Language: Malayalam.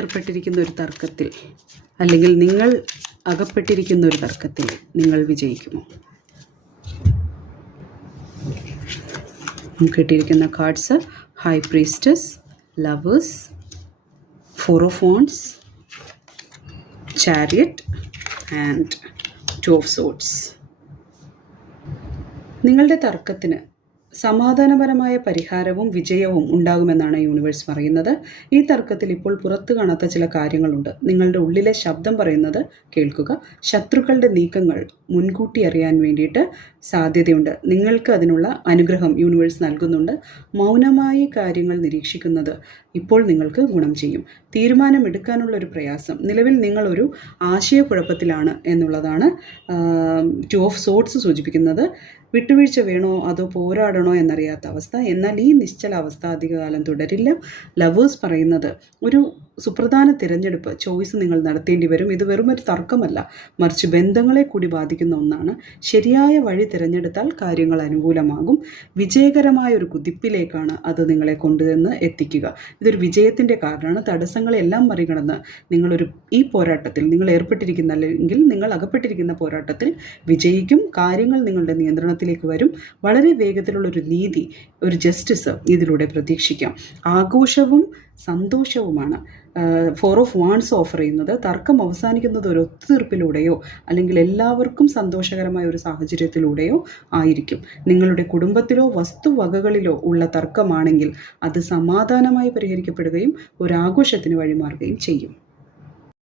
ഏർപ്പെട്ടിരിക്കുന്ന ഒരു തർക്കത്തിൽ അല്ലെങ്കിൽ നിങ്ങൾ അകപ്പെട്ടിരിക്കുന്ന ഒരു തർക്കത്തിൽ നിങ്ങൾ വിജയിക്കുമോ? നമുക്ക് കിട്ടിയിരിക്കുന്ന cards high priestess, lovers, 4 of Wands, Chariot and 2 of Swords. നിങ്ങളുടെ തർക്കത്തിന് സമാധാനപരമായ പരിഹാരവും വിജയവും ഉണ്ടാകുമെന്നാണ് യൂണിവേഴ്സ് പറയുന്നത്. ഈ തർക്കത്തിൽ ഇപ്പോൾ പുറത്തു കാണാത്ത ചില കാര്യങ്ങളുണ്ട്. നിങ്ങളുടെ ഉള്ളിലെ ശബ്ദം പറയുന്നത് കേൾക്കുക. ശത്രുക്കളുടെ നീക്കങ്ങൾ മുൻകൂട്ടി അറിയാൻ വേണ്ടിയിട്ട് സാധ്യതയുണ്ട്. നിങ്ങൾക്ക് അതിനുള്ള അനുഗ്രഹം യൂണിവേഴ്സ് നൽകുന്നുണ്ട്. മൗനമായി കാര്യങ്ങൾ നിരീക്ഷിക്കുന്നത് ഇപ്പോൾ നിങ്ങൾക്ക് ഗുണം ചെയ്യും. തീരുമാനമെടുക്കാനുള്ള ഒരു പ്രയാസം, നിലവിൽ നിങ്ങളൊരു ആശയക്കുഴപ്പത്തിലാണ് എന്നുള്ളതാണ് 2 of Swords സൂചിപ്പിക്കുന്നത്. വിട്ടുവീഴ്ച വേണോ അതോ പോരാടണോ എന്നറിയാത്ത അവസ്ഥ. എന്നാൽ ഈ നിശ്ചലാവസ്ഥ അധികകാലം തുടരില്ല. ലവേഴ്സ് പറയുന്നത് ഒരു സുപ്രധാന തിരഞ്ഞെടുപ്പ് ചോയ്സ് നിങ്ങൾ നടത്തേണ്ടി വരും. ഇത് വെറും ഒരു തർക്കമല്ല, മറിച്ച് ബന്ധങ്ങളെ കൂടി ബാധിക്കുന്ന ഒന്നാണ്. ശരിയായ വഴി തിരഞ്ഞെടുത്താൽ കാര്യങ്ങൾ അനുകൂലമാകും. വിജയകരമായ ഒരു കുതിപ്പിലേക്കാണ് അത് നിങ്ങളെ കൊണ്ടുവന്ന് എത്തിക്കുക. ഇതൊരു വിജയത്തിൻ്റെ കാരണമാണ്. തടസ്സങ്ങളെല്ലാം മറികടന്ന് ഈ പോരാട്ടത്തിൽ നിങ്ങൾ ഏർപ്പെട്ടിരിക്കുന്ന അല്ലെങ്കിൽ നിങ്ങൾ അകപ്പെട്ടിരിക്കുന്ന പോരാട്ടത്തിൽ വിജയിക്കും. കാര്യങ്ങൾ നിങ്ങളുടെ നിയന്ത്രണത്തിലേക്ക് വരും. വളരെ വേഗത്തിലുള്ളൊരു നീതി, ഒരു ജസ്റ്റിസ് ഇതിലൂടെ പ്രതീക്ഷിക്കാം. ആഘോഷവും സന്തോഷവുമാണ് 4 of Wands ഓഫർ ചെയ്യുന്നത്. തർക്കം അവസാനിക്കുന്നത് ഒരു ഒത്തുതീർപ്പിലൂടെയോ അല്ലെങ്കിൽ എല്ലാവർക്കും സന്തോഷകരമായ ഒരു സാഹചര്യത്തിലൂടെയോ ആയിരിക്കും. നിങ്ങളുടെ കുടുംബത്തിലോ വസ്തുവകകളിലോ ഉള്ള തർക്കമാണെങ്കിൽ അത് സമാധാനമായി പരിഹരിക്കപ്പെടുകയും ഒരു ആഘോഷത്തിന് വഴിമാറുകയും ചെയ്യും.